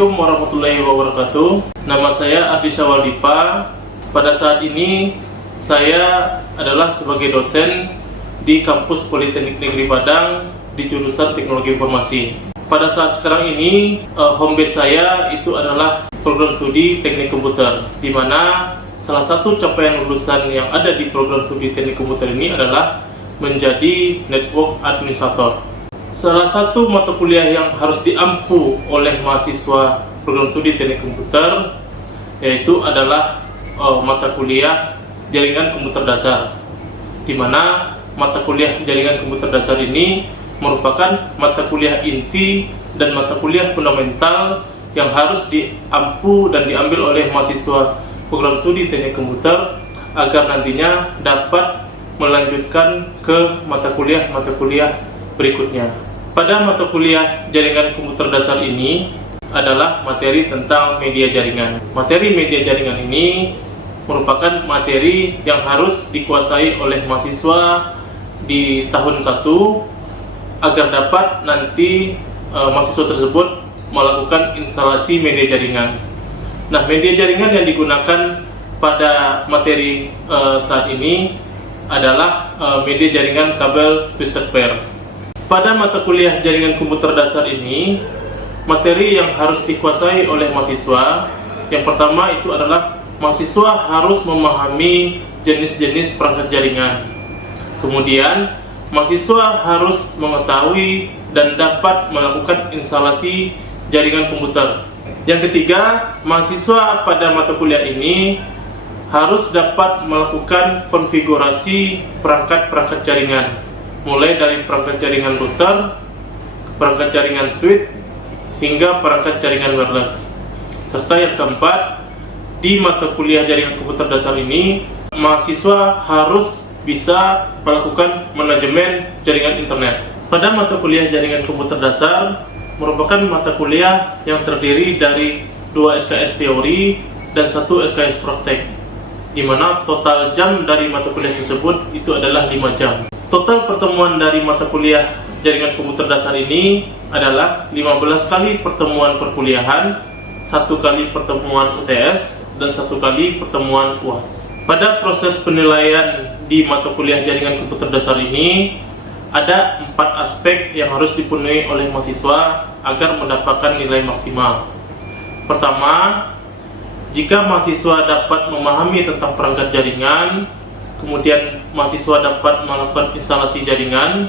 Assalamualaikum warahmatullahi wabarakatuh. Nama saya Abdi Syawaldipa. Pada saat ini saya adalah sebagai dosen di Kampus Politeknik Negeri Padang di jurusan Teknologi Informasi. Pada saat sekarang ini home base saya itu adalah program studi Teknik Komputer, di mana salah satu capaian lulusan yang ada di program studi Teknik Komputer ini adalah menjadi Network Administrator. Salah satu mata kuliah yang harus diampu oleh mahasiswa program studi Teknik Komputer yaitu adalah mata kuliah Jaringan Komputer Dasar, di mana mata kuliah Jaringan Komputer Dasar ini merupakan mata kuliah inti dan mata kuliah fundamental yang harus diampu dan diambil oleh mahasiswa program studi Teknik Komputer agar nantinya dapat melanjutkan ke mata kuliah berikutnya. Pada mata kuliah Jaringan Komputer Dasar ini adalah materi tentang media jaringan. Materi media jaringan ini merupakan materi yang harus dikuasai oleh mahasiswa di tahun 1 agar dapat nanti mahasiswa tersebut melakukan instalasi media jaringan. Nah, media jaringan yang digunakan pada materi saat ini adalah media jaringan kabel twisted pair. Pada mata kuliah Jaringan Komputer Dasar ini, materi yang harus dikuasai oleh mahasiswa yang pertama itu adalah mahasiswa harus memahami jenis-jenis perangkat jaringan. Kemudian, mahasiswa harus mengetahui dan dapat melakukan instalasi jaringan komputer. Yang ketiga, mahasiswa pada mata kuliah ini harus dapat melakukan konfigurasi perangkat-perangkat jaringan, mulai dari perangkat jaringan router, perangkat jaringan switch, hingga perangkat jaringan wireless. Serta yang keempat, di mata kuliah Jaringan Komputer Dasar ini, mahasiswa harus bisa melakukan manajemen jaringan internet. Pada mata kuliah Jaringan Komputer Dasar merupakan mata kuliah yang terdiri dari 2 SKS teori dan 1 SKS praktek, di mana total jam dari mata kuliah tersebut itu adalah 5 jam. Total pertemuan dari mata kuliah Jaringan Komputer Dasar ini adalah 15 kali pertemuan perkuliahan, 1 kali pertemuan UTS, dan 1 kali pertemuan UAS. Pada proses penilaian di mata kuliah Jaringan Komputer Dasar ini, ada 4 aspek yang harus dipenuhi oleh mahasiswa agar mendapatkan nilai maksimal. Pertama, jika mahasiswa dapat memahami tentang perangkat jaringan, kemudian mahasiswa dapat melakukan instalasi jaringan,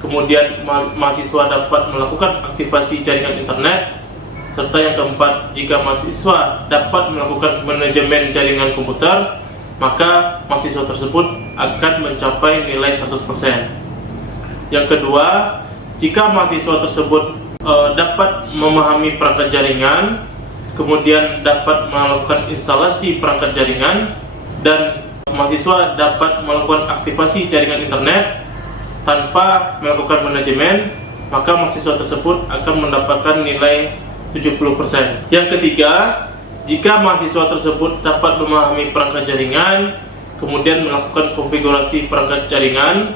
kemudian mahasiswa dapat melakukan aktivasi jaringan internet, serta yang keempat, jika mahasiswa dapat melakukan manajemen jaringan komputer, maka mahasiswa tersebut akan mencapai nilai 100%. Yang kedua, jika mahasiswa tersebut dapat memahami perangkat jaringan, kemudian dapat melakukan instalasi perangkat jaringan, dan mahasiswa dapat melakukan aktivasi jaringan internet tanpa melakukan manajemen, maka mahasiswa tersebut akan mendapatkan nilai 70%. Yang ketiga, jika mahasiswa tersebut dapat memahami perangkat jaringan, kemudian melakukan konfigurasi perangkat jaringan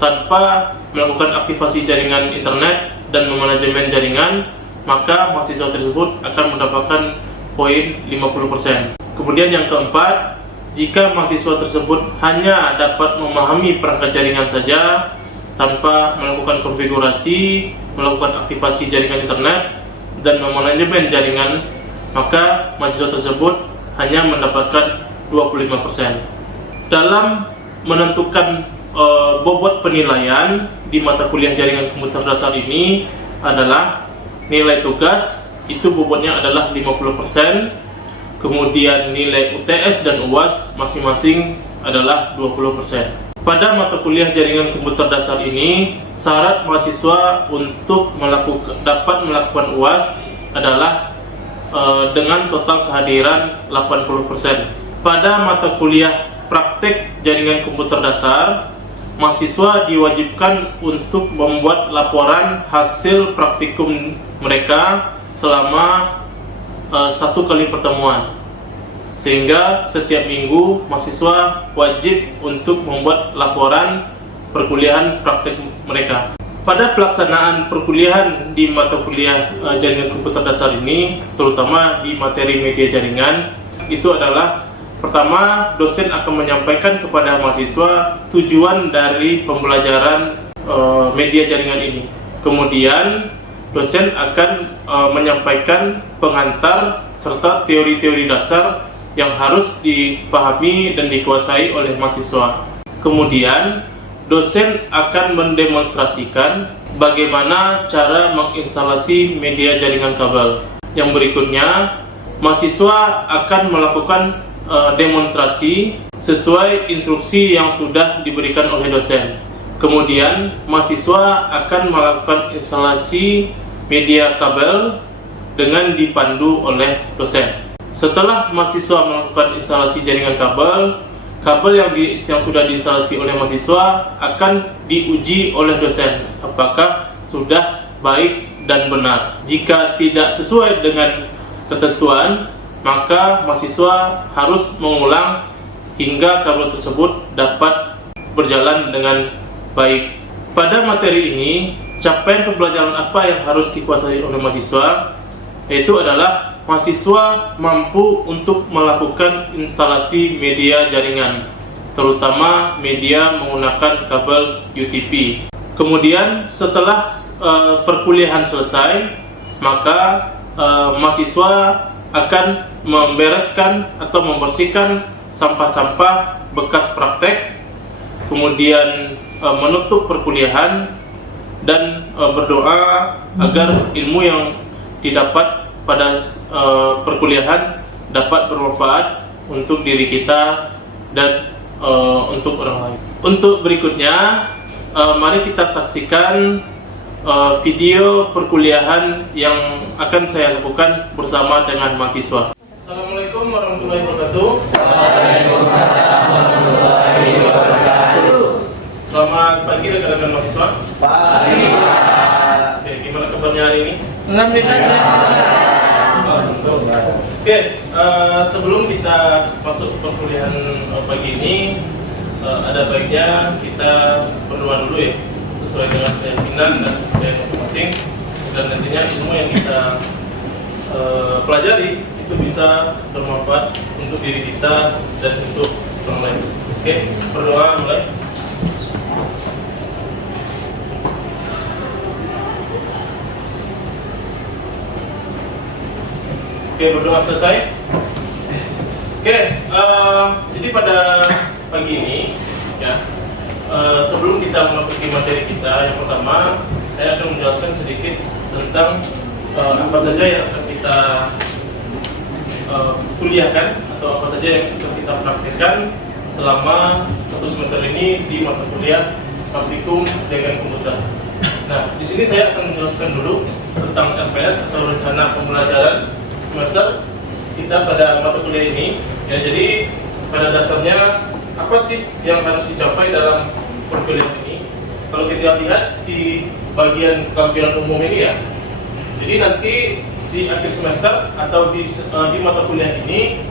tanpa melakukan aktivasi jaringan internet dan memanajemen jaringan, maka mahasiswa tersebut akan mendapatkan poin 50%. Kemudian yang keempat, jika mahasiswa tersebut hanya dapat memahami perangkat jaringan saja tanpa melakukan konfigurasi, melakukan aktivasi jaringan internet, dan memanajemen jaringan, maka mahasiswa tersebut hanya mendapatkan 25%. Dalam menentukan bobot penilaian di mata kuliah Jaringan Komputer Dasar ini adalah nilai tugas, itu bobotnya adalah 50%, kemudian nilai UTS dan UAS masing-masing adalah 20%. Pada mata kuliah Jaringan Komputer Dasar ini, syarat mahasiswa untuk dapat melakukan UAS adalah dengan total kehadiran 80%. Pada mata kuliah praktek Jaringan Komputer Dasar, mahasiswa diwajibkan untuk membuat laporan hasil praktikum mereka selama 1 kali pertemuan, sehingga setiap minggu mahasiswa wajib untuk membuat laporan perkuliahan praktek mereka. Pada pelaksanaan perkuliahan di mata kuliah jaringan komputer dasar ini, terutama di materi media jaringan, itu adalah pertama, dosen akan menyampaikan kepada mahasiswa tujuan dari pembelajaran media jaringan ini. Kemudian, dosen akan menyampaikan pengantar serta teori-teori dasar yang harus dipahami dan dikuasai oleh mahasiswa. Kemudian, dosen akan mendemonstrasikan bagaimana cara menginstalasi media jaringan kabel. Yang berikutnya, mahasiswa akan melakukan demonstrasi sesuai instruksi yang sudah diberikan oleh dosen. Kemudian, mahasiswa akan melakukan instalasi media kabel dengan dipandu oleh dosen. Setelah mahasiswa melakukan instalasi jaringan kabel yang sudah diinstalasi oleh mahasiswa akan diuji oleh dosen apakah sudah baik dan benar. Jika tidak sesuai dengan ketentuan, maka mahasiswa harus mengulang hingga kabel tersebut dapat berjalan dengan baik. Pada materi ini, capaian pembelajaran apa yang harus dikuasai oleh mahasiswa? Yaitu adalah mahasiswa mampu untuk melakukan instalasi media jaringan, terutama media menggunakan kabel UTP. Kemudian setelah perkuliahan selesai, maka mahasiswa akan membereskan atau membersihkan sampah-sampah bekas praktek, kemudian menutup perkuliahan dan berdoa agar ilmu yang didapat pada perkuliahan dapat bermanfaat untuk diri kita dan untuk orang lain. Untuk berikutnya, mari kita saksikan video perkuliahan yang akan saya lakukan bersama dengan mahasiswa. Assalamualaikum warahmatullahi wabarakatuh. Waalaikumsalam warahmatullahi wabarakatuh. Selamat pagi rekan-rekan mahasiswa. Pagi. Oke, gimana kabarnya hari ini? Alhamdulillah sehat. Oke, sebelum kita masuk perkuliahan pagi ini, ada baiknya kita berdoa dulu ya, sesuai dengan keyakinan dan budaya masing-masing, dan nantinya ilmu yang kita pelajari itu bisa bermanfaat untuk diri kita dan untuk orang lain. Oke, berdoa mulai. Oke, berdoa selesai. Oke, jadi pada pagi ini, ya, sebelum kita memasuki materi kita, yang pertama saya akan menjelaskan sedikit tentang apa saja yang akan kita kuliahkan atau apa saja yang akan kita praktekkan selama satu semester ini di mata kuliah Praktikum Jaringan Komputer. Nah, di sini saya akan menjelaskan dulu tentang RPS atau rencana pembelajaran semester kita pada mata kuliah ini. Ya, jadi pada dasarnya apa sih yang harus dicapai dalam perkuliahan ini? Kalau kita lihat di bagian tampilan umum ini ya, jadi nanti di akhir semester atau di mata kuliah ini,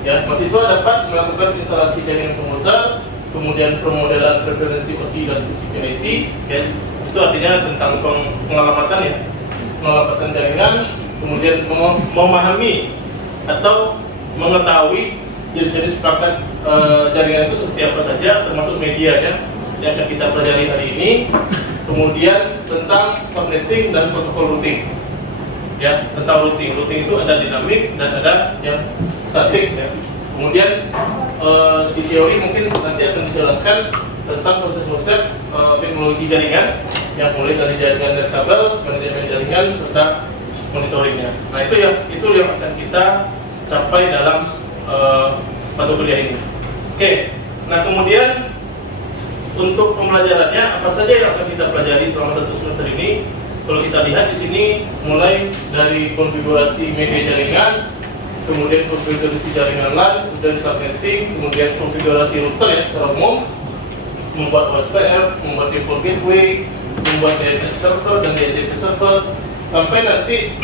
ya, mahasiswa dapat melakukan instalasi jaringan komputer, kemudian pemodelan preferensi OSI dan TCP/IP, ya, itu artinya tentang pengelamatan ya, pengelamatan jaringan, kemudian memahami atau mengetahui jenis-jenis perangkat jaringan itu seperti apa saja, termasuk medianya yang akan kita pelajari hari ini. Kemudian tentang subnetting dan protokol routing. Ya, tentang routing. Routing itu ada dinamik dan ada yang statik. Ya. Kemudian di teori mungkin nanti akan dijelaskan tentang konsep-konsep teknologi jaringan yang mulai dari jaringan dan kabel, manajemen jaringan serta monitoringnya. Nah, itu yang akan kita capai dalam mata kuliah ini. Oke, nah kemudian untuk pembelajarannya apa saja yang akan kita pelajari selama satu semester ini? Kalau kita lihat di sini mulai dari konfigurasi media jaringan, kemudian konfigurasi jaringan LAN, dan subnetting, kemudian konfigurasi router ya secara umum, membuat OSPF, membuat default gateway, membuat DNS server dan DHCP server, sampai nanti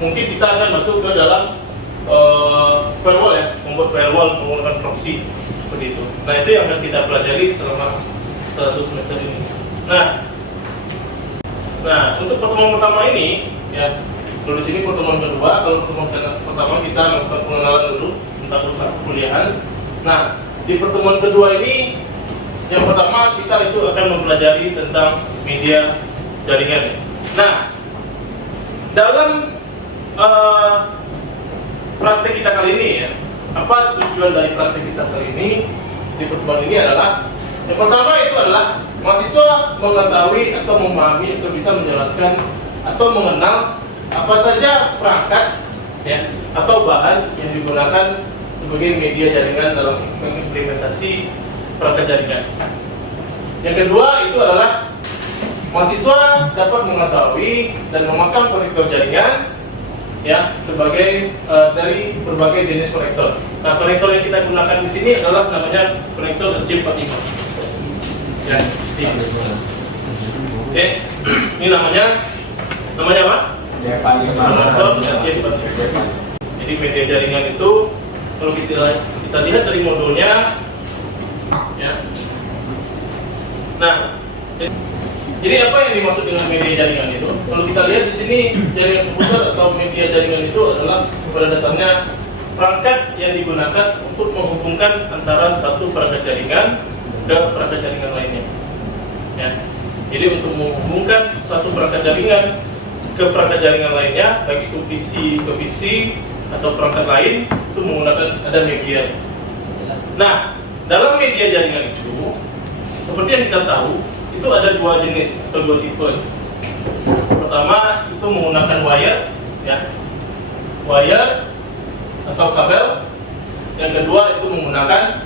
mungkin kita akan masuk ke dalam firewall ya, membuat firewall menggunakan proxy seperti itu. Nah, itu yang akan kita pelajari selama satu semester ini. Nah, Nah, untuk pertemuan pertama ini, ya, kalau di sini pertemuan kedua, kalau pertemuan pertama kita lakukan pengenalan dulu tentang perkuliahan. Nah, di pertemuan kedua ini, yang pertama kita itu akan mempelajari tentang media jaringan. Nah, dalam praktek kita kali ini, ya, apa tujuan dari praktek kita kali ini di pertemuan ini adalah yang pertama itu adalah mahasiswa mengetahui atau memahami atau bisa menjelaskan atau mengenal apa saja perangkat, ya, atau bahan yang digunakan sebagai media jaringan dalam mengimplementasi perangkat jaringan. Yang kedua itu adalah mahasiswa dapat mengetahui dan memasang konektor jaringan, ya, sebagai dari berbagai jenis konektor. Nah, konektor yang kita gunakan di sini adalah namanya konektor RJ45. Ya, oke, ini namanya apa? Konektor RJ45. Jadi media jaringan itu kalau kita lihat dari modulnya, ya. Nah, jadi apa yang dimaksud dengan media jaringan itu? Kalau kita lihat di sini, jaringan komputer atau media jaringan itu adalah pada dasarnya perangkat yang digunakan untuk menghubungkan antara satu perangkat jaringan ke perangkat jaringan lainnya. Ya. Jadi untuk menghubungkan satu perangkat jaringan ke perangkat jaringan lainnya, baik itu PC ke PC atau perangkat lain, itu menggunakan ada media. Nah, dalam media jaringan itu, seperti yang kita tahu, itu ada dua jenis atau dua tipe. Pertama itu menggunakan wire, ya, wire atau kabel. Yang kedua itu menggunakan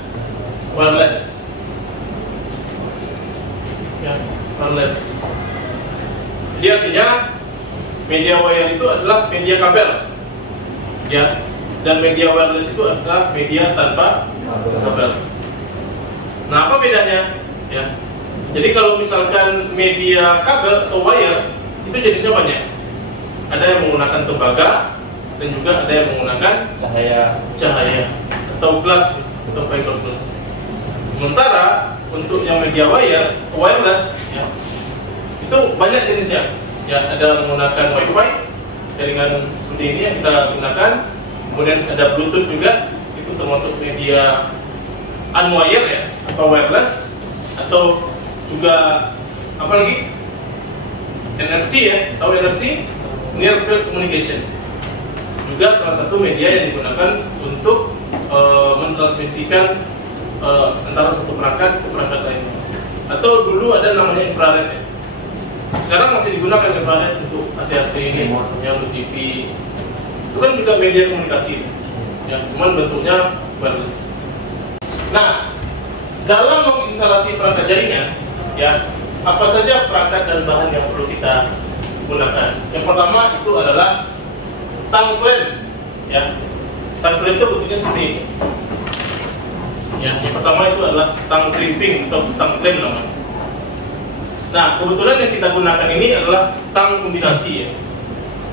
wireless, ya, wireless. Jadi artinya media wire itu adalah media kabel, ya, dan media wireless itu adalah media tanpa kabel. Nah, apa bedanya? Ya. Jadi kalau misalkan media kabel atau wire itu jenisnya banyak. Ada yang menggunakan tembaga dan juga ada yang menggunakan cahaya atau glass atau fiberglass. Sementara untuk yang media wire, wireless, ya, itu banyak jenisnya. Ya, ada menggunakan WiFi jaringan seperti ini yang kita gunakan. Kemudian ada Bluetooth juga, itu termasuk media unwired, ya, atau wireless, atau juga apa lagi, NFC, ya, tahu NFC, near field communication, juga salah satu media yang digunakan untuk mentransmisikan antara satu perangkat ke perangkat lainnya. Atau dulu ada namanya infrared, ya. Sekarang masih digunakan infrared untuk AC ini, yang untuk TV, itu kan juga media komunikasi, ya, cuman bentuknya wireless. Nah, dalam menginstalasi perangkat jaringan, ya, apa saja perangkat dan bahan yang perlu kita gunakan? Yang pertama itu adalah tangklen, ya. Tangklen itu bentuknya seperti ini. Ya, yang pertama itu adalah tang crimping atau tangklen namanya. Nah, kebetulan yang kita gunakan ini adalah tang kombinasi, ya.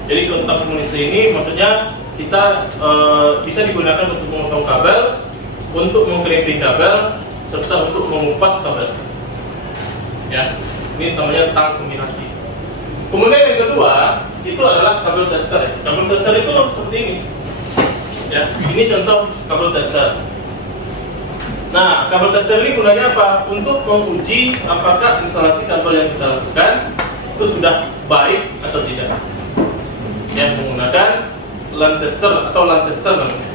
Jadi kalau tang kombinasi ini maksudnya kita bisa digunakan untuk memotong kabel, untuk mengkrimping kabel, serta untuk mengupas kabel. Ya, ini namanya tang kombinasi. Kemudian yang kedua itu adalah kabel tester. Ya. Kabel tester itu seperti ini. Ya, ini contoh kabel tester. Nah, kabel tester ini gunanya apa? Untuk menguji apakah instalasi kabel yang kita lakukan itu sudah baik atau tidak. Ya, menggunakan LAN tester atau LAN tester namanya.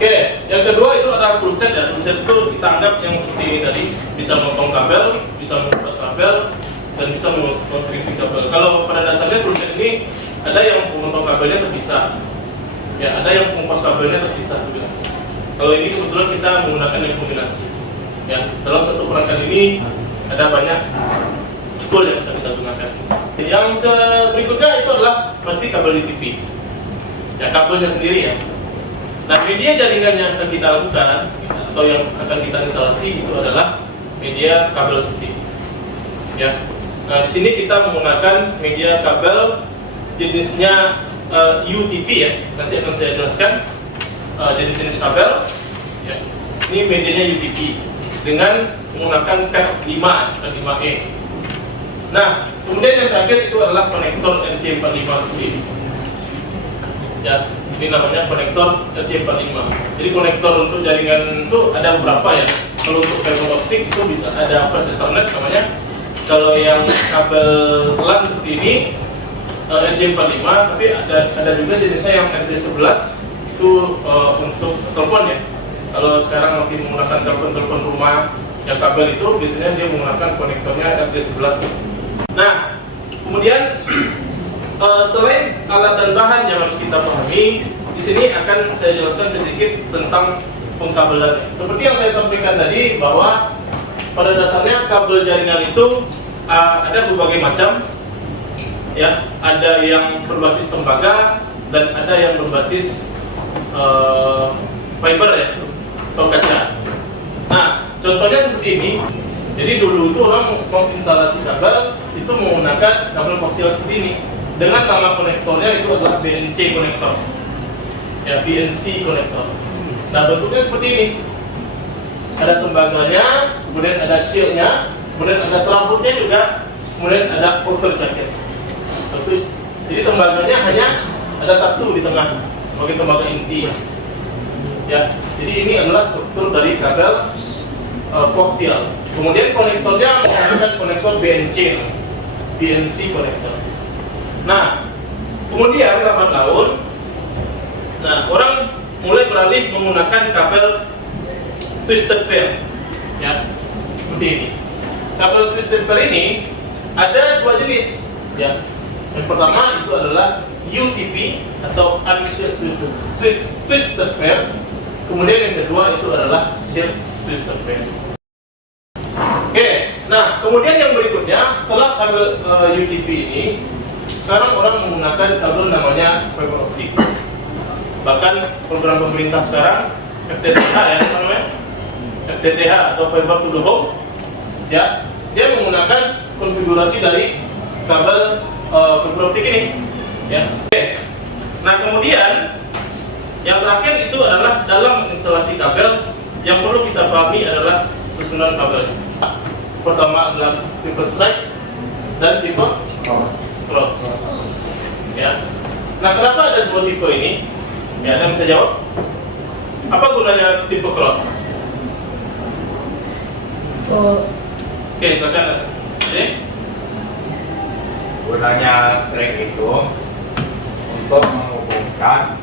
Oke, yang kedua itu ada toolset, ya. Toolset itu kita anggap yang seperti ini tadi, bisa memotong kabel, bisa mengupas kabel, dan bisa mengkrimping kabel. Kalau pada dasarnya toolset ini ada yang memotong kabelnya terpisah, ya, ada yang mengupas kabelnya terpisah juga. Kalau ini kebetulan kita menggunakan yang kombinasi. Ya, dalam satu perangkat ini ada banyak tool yang bisa kita gunakan. Yang berikutnya itu adalah pasti kabel DTP, ya, kabelnya sendiri, ya. Nah, media jaringan yang akan kita lakukan atau yang akan kita instalasi itu adalah media kabel seperti ini. Ya. Nah, di sini kita menggunakan media kabel jenisnya UTP, ya. Nanti akan saya jelaskan jenis-jenis kabel. Ya. Ini medianya UTP dengan menggunakan cat 5, cat 5E. Nah, kemudian yang terakhir itu adalah konektor RJ45 seperti ini. Ya, ini namanya konektor RJ45. Jadi konektor untuk jaringan itu ada beberapa ya. Kalau untuk fiber optik itu bisa ada fast ethernet namanya. Kalau yang kabel LAN seperti ini RJ45, tapi ada juga jenisnya yang RJ11 itu untuk telepon ya. Kalau sekarang masih menggunakan telepon rumah yang kabel itu biasanya dia menggunakan konektornya RJ11. Nah, kemudian selain alat dan bahan yang harus kita pahami, di sini akan saya jelaskan sedikit tentang pengkabelan. Seperti yang saya sampaikan tadi bahwa pada dasarnya kabel jaringan itu ada berbagai macam, ya. Ada yang berbasis tembaga dan ada yang berbasis fiber ya, atau kaca. Nah, contohnya seperti ini. Jadi dulu itu orang menginstalasi kabel itu menggunakan kabel koaksial seperti ini dengan nama konektornya itu adalah BNC konektor, ya, BNC konektor. Nah, bentuknya seperti ini. Ada tembaganya, kemudian ada shieldnya, kemudian ada serabutnya juga, kemudian ada outer jacket. Jadi tembaganya hanya ada satu di tengah sebagai tembaga inti. Ya, jadi ini adalah struktur dari kabel koaksial. Kemudian konektornya menggunakan konektor BNC, BNC konektor. Nah, kemudian lambat laun, orang mulai beralih menggunakan kabel twisted pair, ya, seperti ini. Kabel twisted pair ini ada dua jenis, ya. Yang pertama itu adalah UTP atau unshielded twisted pair. Kemudian yang kedua itu adalah shielded twisted pair. Oke, nah kemudian yang berikutnya setelah kabel UTP ini, sekarang orang menggunakan kabel namanya fiber optik. Bahkan program pemerintah sekarang FTTH ya namanya, FTTH atau fiber to the home, ya, dia menggunakan konfigurasi dari kabel fiber optik ini, ya. Oke. Nah kemudian yang terakhir itu adalah dalam instalasi kabel yang perlu kita pahami adalah susunan kabelnya. Pertama adalah tipe straight dan tipe cross. Ya. Nah, kenapa ada dua tipe ini? Ya, Anda bisa jawab. Apa gunanya tipe cross? Oke, silakan. Oke. Gunanya straight itu untuk menghubungkan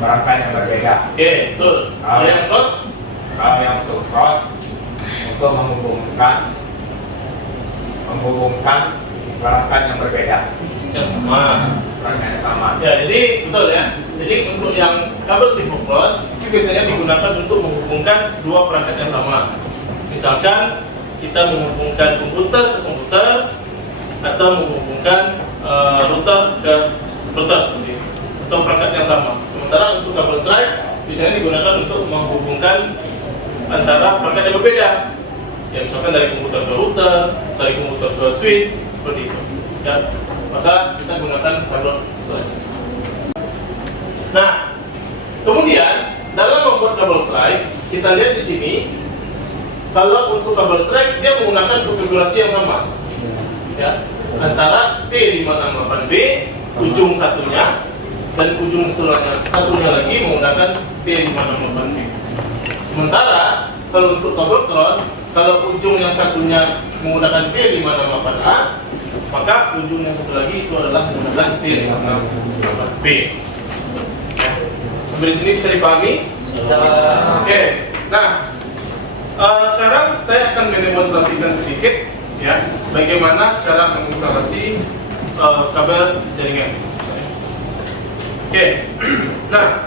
perangkat yang berbeda. Oke, betul. Kalau yang cross? Kalau yang untuk cross untuk menghubungkan perangkat yang berbeda. Yang sama. Perangkat yang sama. Ya, jadi betul ya. Jadi untuk yang kabel tipe cross itu biasanya digunakan untuk menghubungkan dua perangkat yang sama. Misalkan kita menghubungkan komputer ke komputer atau menghubungkan router ke router seperti itu, atau perangkat yang sama. Sementara untuk kabel straight biasanya digunakan untuk menghubungkan antara perangkat yang berbeda. Ya, misalkan dari komputer ke router, dari komputer ke switch, seperti itu. Ya, maka kita gunakan kabel straight. Nah, kemudian dalam membuat kabel straight, kita lihat di sini. Kalau untuk kabel straight dia menggunakan konfigurasi yang sama, ya, antara T568B ujung satunya dan ujung satunya lagi menggunakan T568B. Sementara kalau untuk kabel cross, kalau ujung yang satunya menggunakan T568A, maka ujung yang satu lagi itu adalah menggunakan T568B. Ya. Sampai sini bisa dipahami? Oke. Nah, sekarang saya akan mendemonstrasikan sedikit ya bagaimana cara menginstalasi kabel jaringan. Oke. Nah,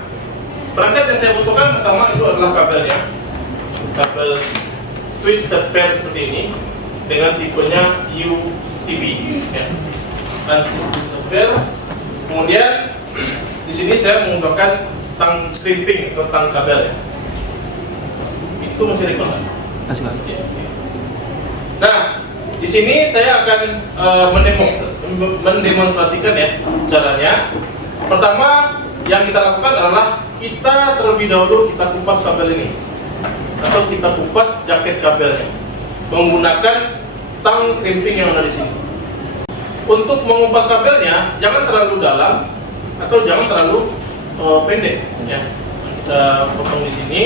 perangkat yang saya butuhkan pertama itu adalah kabelnya, kabel twisted pair seperti ini dengan tipenya UTP ya. Dan twisted pair. Kemudian di sini saya menggunakan tang crimping atau tang kabel ya. Itu masih rekod kan? Masih. Nah, di sini saya akan mendemonstrasikan ya caranya. Pertama yang kita lakukan adalah kita terlebih dahulu kita kupas kabel ini atau kita kupas jaket kabelnya menggunakan tang crimping yang ada di sini. Untuk mengupas kabelnya, jangan terlalu dalam atau jangan terlalu pendek. Ya, kita potong di sini.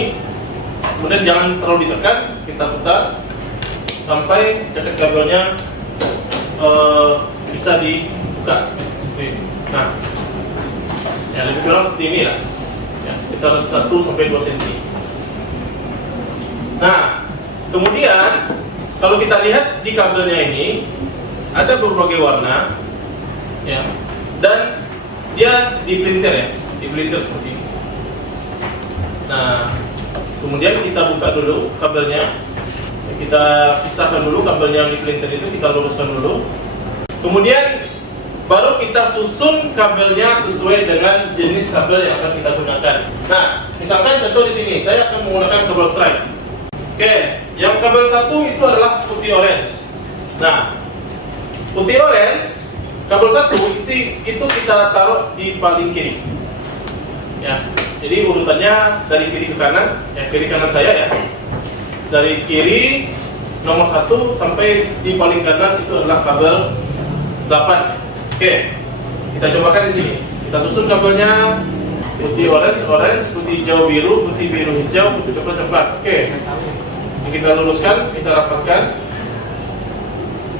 Kemudian jangan terlalu ditekan, kita putar sampai jaket kabelnya bisa dibuka. Seperti ini. Nah, ya lebih kurang seperti ini ya. Ya, sekitar 1-2 cm. Nah, kemudian kalau kita lihat di kabelnya ini ada berbagai warna, ya, dan dia dipelintir ya, dipelintir seperti ini. Nah, kemudian kita buka dulu kabelnya, kita pisahkan dulu kabelnya yang dipelintir itu, kita luruskan dulu. Kemudian baru kita susun kabelnya sesuai dengan jenis kabel yang akan kita gunakan. Nah, misalkan contoh di sini, saya akan menggunakan kabel stripe. Oke, yang kabel satu itu adalah putih orange. Nah, putih orange, kabel satu itu kita taruh di paling kiri. Ya, jadi urutannya dari kiri ke kanan, ya kiri kanan saya ya. Dari kiri nomor 1 sampai di paling kanan itu adalah kabel 8. Oke, kita cobakan di sini. Kita susun kabelnya putih orange, putih hijau biru, putih biru hijau, putih coklat coklat. Oke, ini kita luruskan, kita rapatkan.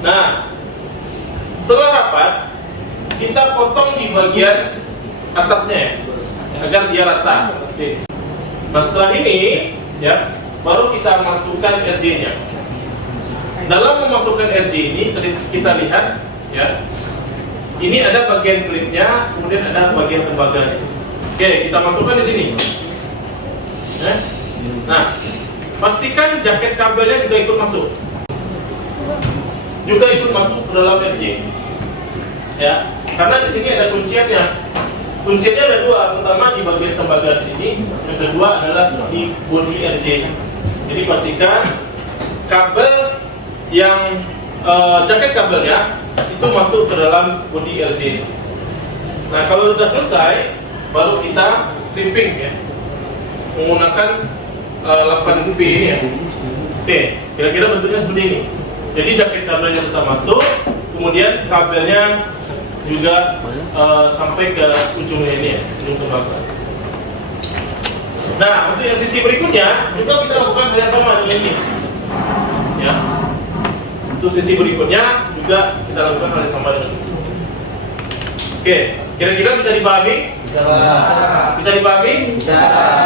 Nah, setelah rapat, kita potong di bagian atasnya ya, agar dia rata. Oke. Nah, setelah ini ya, baru kita masukkan RJ-nya. Dalam memasukkan RJ ini, kita lihat ya. Ini ada bagian klipnya, kemudian ada bagian tembaganya. Oke, kita masukkan di sini. Ya. Nah, pastikan jaket kabelnya juga ikut masuk. Juga ikut masuk ke dalam RJ. Ya, karena di sini ada kunciannya. Kunciannya ada dua, pertama di bagian tembaga di sini, yang kedua adalah di bodi RJ. Jadi pastikan kabel yang jaket kabelnya itu masuk ke dalam bodi RJ. Nah, kalau sudah selesai, baru kita crimping ya, menggunakan 8P ini ya. Oke, kira-kira bentuknya seperti ini. Jadi jaket kabelnya tetap masuk, kemudian kabelnya juga sampai ke ujungnya ini ya, ujung tembaga. Nah, untuk yang sisi berikutnya juga kita lakukan hal yang sama dengan ini. Ya. Untuk sisi berikutnya juga kita lakukan hal yang sama dengan ini. Oke, kira-kira bisa dipahami? Bisa dipahami? Bisa.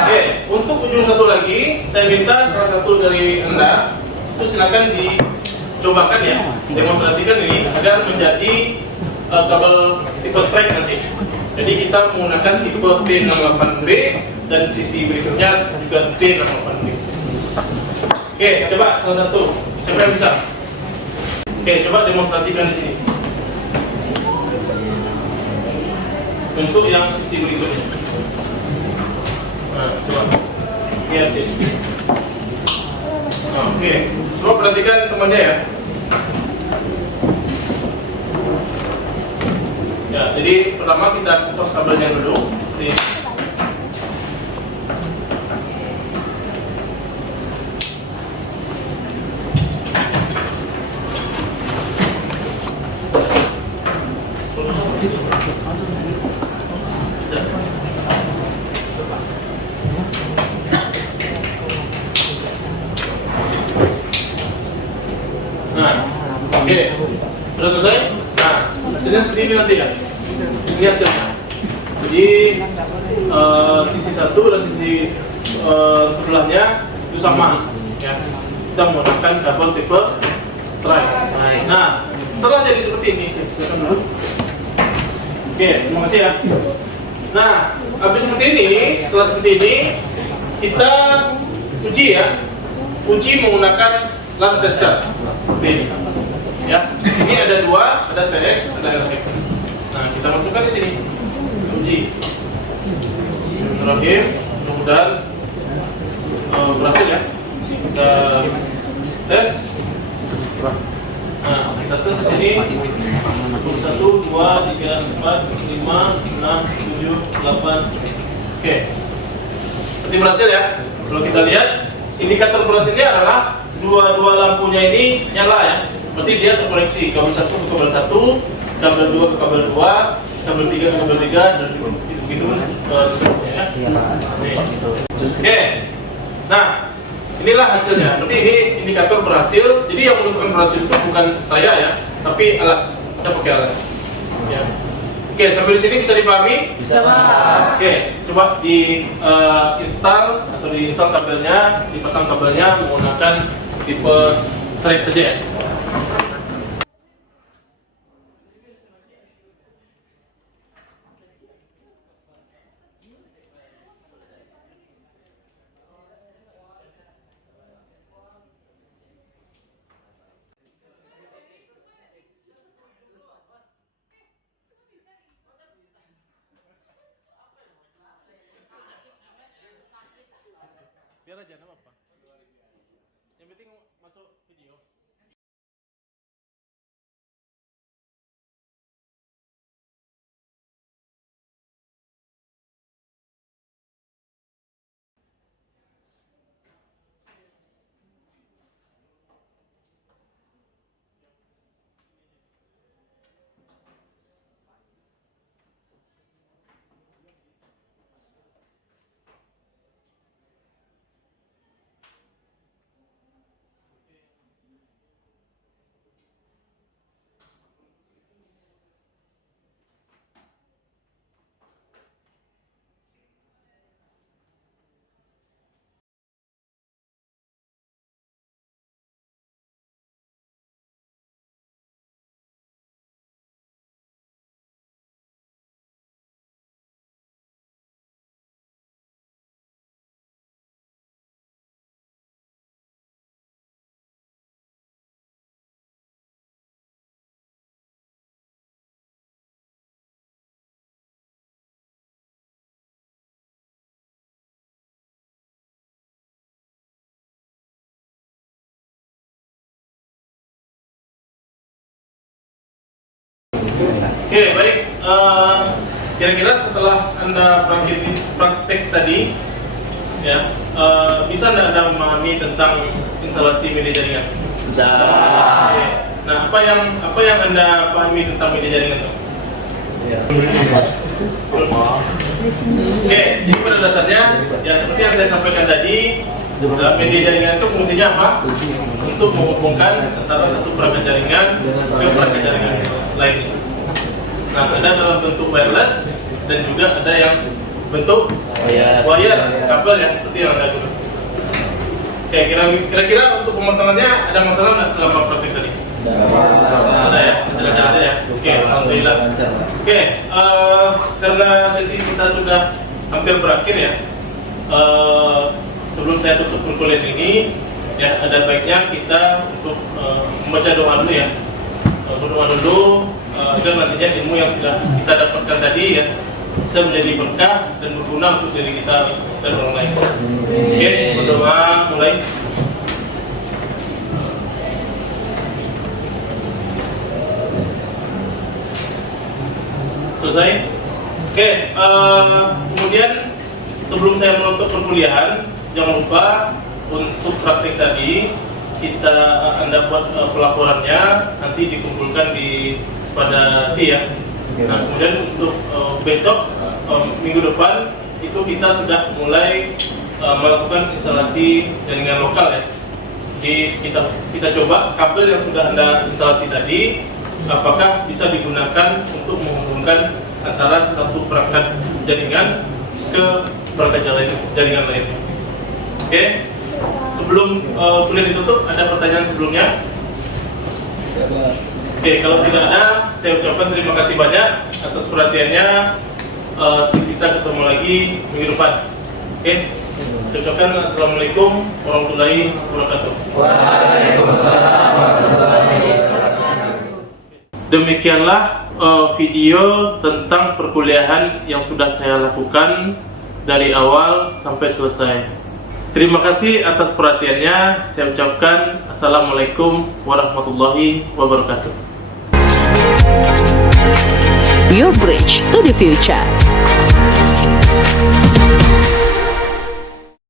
Oke, untuk ujung satu lagi, saya minta salah satu dari Anda itu silakan dicobakan ya, demonstrasikan ini agar menjadi kabel tipe strike nanti. Jadi kita menggunakan tipe T68B dan sisi berikutnya juga T68B. Oke, coba salah satu. Siapa yang bisa? Oke, coba demonstrasikan di sini. Untuk yang sisi berikutnya. Nah, coba. Lihat deh. Nah, oke. Coba perhatikan temannya ya. Ya, jadi pertama kita kupas kabelnya dulu. Seperti ini. Nah, oke, sudah selesai. Nah, hasilnya seperti ini nanti ya. Lihat hasilnya. Jadi sisi satu dan sisi sebelahnya itu sama. Ya, kita menggunakan kabel tipe strike. Nah, setelah jadi seperti ini, silakan dulu. Oke, terima kasih ya. Nah, habis seperti ini, setelah seperti ini, kita uji ya. Uji menggunakan lamp tester. Seperti ini. Ya, di sini ada dua, ada TX, ada LX. Nah, kita masukkan di sini. Uji. Bismillahirrahmanirrahim. Mudah-mudahan berhasil ya. Kita tes. Nah, kita tes di sini. 1, 2, 3, 4, 5, 6, 7, 8. Oke. Berarti berhasil ya. Kalau kita lihat, indikator berhasilnya adalah dua lampunya ini nyala ya. Berarti dia terkoneksi kabel 1 ke kabel 1, kabel 2 ke kabel 2, kabel 3 ke kabel 3, dan begitu seterusnya ya. Oke. Nah, inilah hasilnya. Berarti ini indikator berhasil. Jadi yang menentukan berhasil itu bukan saya ya, tapi alat. Kita pakai alat. Ya. Oke, sampai di sini bisa dipahami? Bisa, Pak. Oke, coba di install atau diinstal kabelnya, dipasang kabelnya menggunakan tipe straight saja ya. Biar aja, nggak apa-apa. Yang penting masuk video. Oke, baik. Kira-kira setelah Anda praktek tadi, ya, bisa Anda memahami tentang instalasi media jaringan? Bisa. Oke. Nah, apa yang Anda pahami tentang media jaringan itu? Oke, jadi pada dasarnya, ya seperti yang saya sampaikan tadi, media jaringan itu fungsinya apa? Untuk menghubungkan antara satu perangkat jaringan ke perangkat jaringan lainnya. Nah, ada dalam bentuk wireless dan juga ada yang bentuk wire, kabel ya, seperti yang Anda gunakan. Oke, kira-kira untuk pemasangannya ada masalah nggak selama praktik tadi? Ada ya, jalan-jalan aja ya. Oke, alhamdulillah. Oke, karena sesi kita sudah hampir berakhir ya. Sebelum saya tutup perkuliahan ini, ya ada baiknya kita untuk membaca doa dulu ya. Berdoa dulu agar nantinya ilmu yang sudah kita dapatkan tadi ya bisa menjadi berkah dan berguna untuk diri kita dan orang lain. Oke, berdoa mulai. Selesai. Oke, kemudian sebelum saya menutup perkuliahan, jangan lupa untuk praktik tadi Anda buat pelaporannya nanti dikumpulkan pada T ya. Nah, kemudian untuk besok minggu depan itu kita sudah mulai melakukan instalasi jaringan lokal ya. Jadi kita coba kabel yang sudah Anda instalasi tadi apakah bisa digunakan untuk menghubungkan antara satu perangkat jaringan ke perangkat jaringan lainnya. Oke. Sebelum kuliah ditutup, ada pertanyaan sebelumnya? Oke, kalau tidak ada, saya ucapkan terima kasih banyak atas perhatiannya. Kita ketemu lagi minggu depan. Oke, saya ucapkan assalamualaikum warahmatullahi wabarakatuh. Waalaikumsalam warahmatullahi wabarakatuh. Demikianlah video tentang perkuliahan yang sudah saya lakukan dari awal sampai selesai. Terima kasih atas perhatiannya. Saya ucapkan assalamualaikum warahmatullahi wabarakatuh. Your bridge to the future.